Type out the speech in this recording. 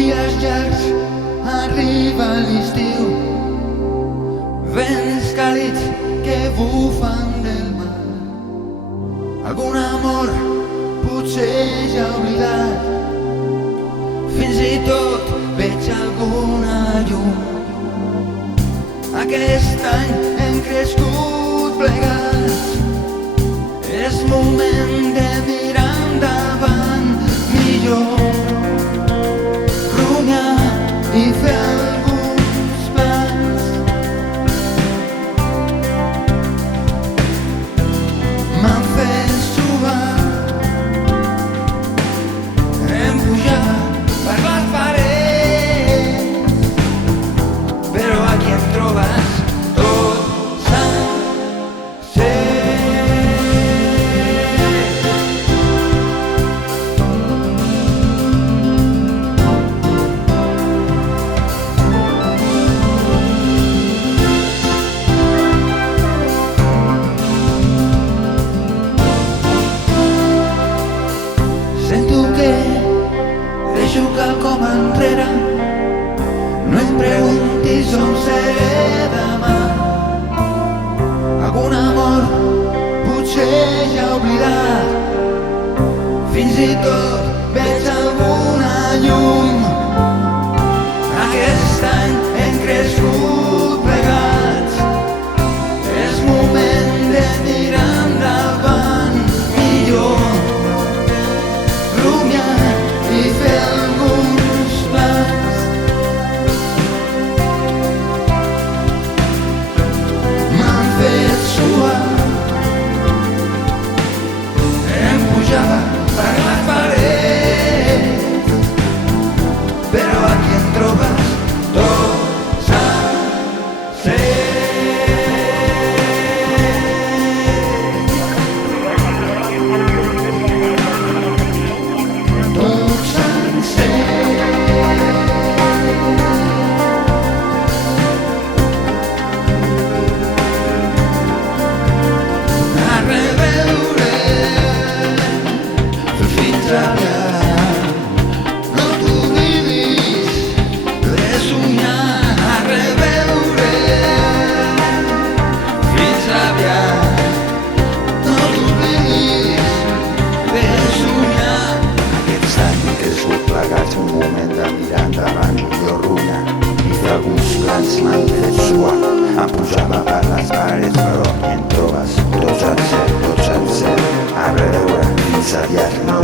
Dies llargs, arriba l'estiu, vents càlids que bufen del mar. Algun amor potser ja oblidat, fins i tot veig alguna llum. Aquest any hem crescut plegats, és moment de mirar endavant millor. I fer alguns plans. M'han fet suar, hem pujat per les parets, però aquí em trobes tot sencer. Sento que deixo quelcom enrere, no em preguntis on seré demà. Algun amor potser ja oblidat, fins i tot veig alguna llum. Aquest any hem crescut plegats, és moment de mirar endavant millor. Rumiar i fer alguns plans. M'han fet suar, hem pujat per les parets, però aquí em trobes tot sencer. Un moment de mirar endavant, millor rumiar i fer alguns plans. M'han fet suar, em pujava per les parets, però aquí em trobes tot sencer, a reveure, fins aviat, no.